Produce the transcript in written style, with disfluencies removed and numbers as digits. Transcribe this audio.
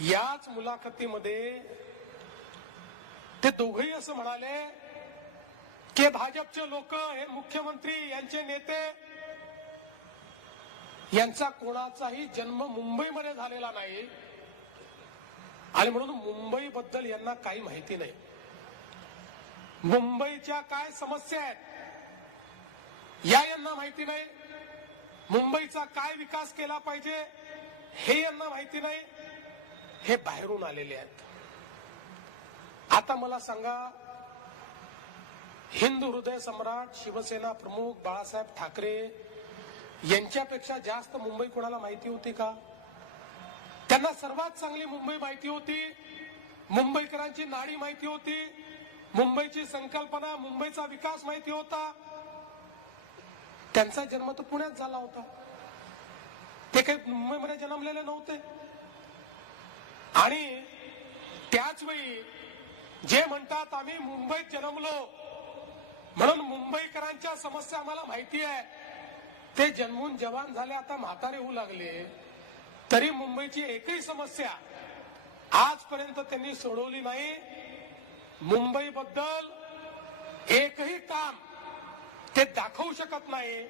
याच मुलाखतीमध्ये ते दोघेही असं म्हणाले की भाजपचे लोक हे मुख्यमंत्री यांचे नेते यांचा कोणाचाही जन्म मुंबईमध्ये झालेला नाही आणि म्हणून मुंबईबद्दल यांना काही माहिती नाही. मुंबईच्या काय समस्या आहेत यांना माहिती नाही. मुंबईचा काय विकास केला पाहिजे हे यांना माहिती नाही. हे बाहेरून आलेले आहेत. आता मला सांगा, हिंदू हृदय सम्राट शिवसेना प्रमुख बाळासाहेब ठाकरे यांच्यापेक्षा जास्त मुंबई कोणाला माहिती होती का? त्यांना सर्वात चांगली मुंबई माहिती होती. मुंबईकरांची नाडी माहिती होती. मुंबईची संकल्पना, मुंबईचा विकास माहिती होता. त्यांचा जन्म तर पुण्यात झाला होता. ते काही मुंबईमध्ये जन्मलेले नव्हते. आणि त्याच वेळी जे म्हणतात आम्ही मुंबईत जन्मलो म्हणून मुंबईकरांच्या समस्या आम्हाला माहिती आहे, ते जन्मून जवान झाले, आता म्हातारे होऊ लागले, तरी मुंबईची एकही समस्या आजपर्यंत त्यांनी सोडवली नाही. मुंबईबद्दल एकही काम ते दाखवू शकत नाही.